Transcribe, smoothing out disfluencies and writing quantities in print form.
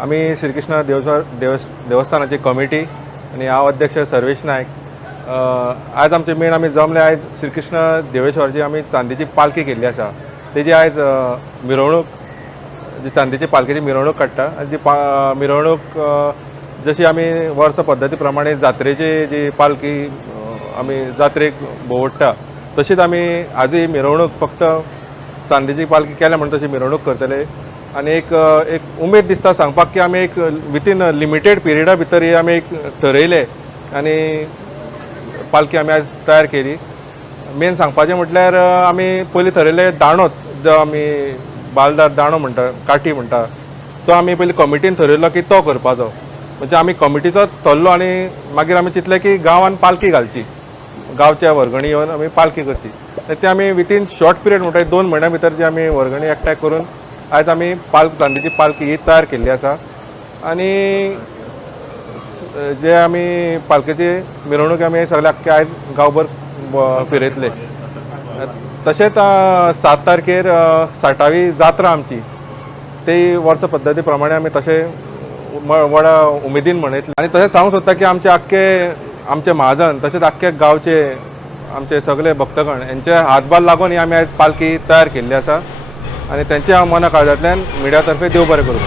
आम्ही श्रीकृष्ण देवस्थानाची कमिटी आणि हांव अध्यक्ष सर्वेश नायक। आज आमचे मेन आमी जमले आयज श्रीकृष्ण देवेश्वरची आमी चांदीची पालखी केल्ली आसा। तेजी आयज मिरवणूक जी चांदीची पालखेची मिरवणूक काडटा आनी ती मिरवणूक जशी आमी वर्स पद्दती प्रमाणे जात्रेची जी पालखी आमी जात्रेक भोंवडटा तशीच आमी आजूय मिरवणूक फक्त चांदीची पालखी केल्या म्हणून तशी मिरवणूक करतले। आनी एक उमेद दिसता सांगपाक की आमी एक विथीन लिमिटेड पिरियडा भितर ही आमी एक ठरयले आनी पालखी आमी आज तयार केली। मेन सांगपाचें म्हटल्यार आमी पयलीं ठरयले दांडो जो आमी बालदार दांडो म्हणटा काठी म्हणटा तो आमी पयलीं कमिटीन ठरयलो की तो करपाचो। म्हणजे आमी कमिटीचो थरलो आनी मागीर आमी चिंतलें की गांवांत पालखी घालची, गांवच्या वर्गणी येवन आमी पालखी करची। ते आमी विथीन शॉर्ट पिरियड म्हणटा 2 म्हयन्या भितर जी आमी वर्गणी एकठांय करून आयज आमी चांदीची पालखी ही तयार केल्ली आसा। आनी जे आमी पालखेची मिरवणूक आमी सगळे आख्खे आयज गांवभर फिरयतले। तशेंच 7 तारखेर 60वी जात्रा आमची ती वर्स पद्दती प्रमाणे आमी तशें व्हडा उमेदीन मनयतले। आनी तशें सांगूंक सोदता की आमचे महाजन तशेंच आख्खे गांवचे आमचे सगळे भक्तगण यांचे हातभार लागून ही आमी आयज पालखी तयार केल्ली आसा आनी तेंच्या मना काळजांतल्यान मिडिया तर्फे देव बरें करूं।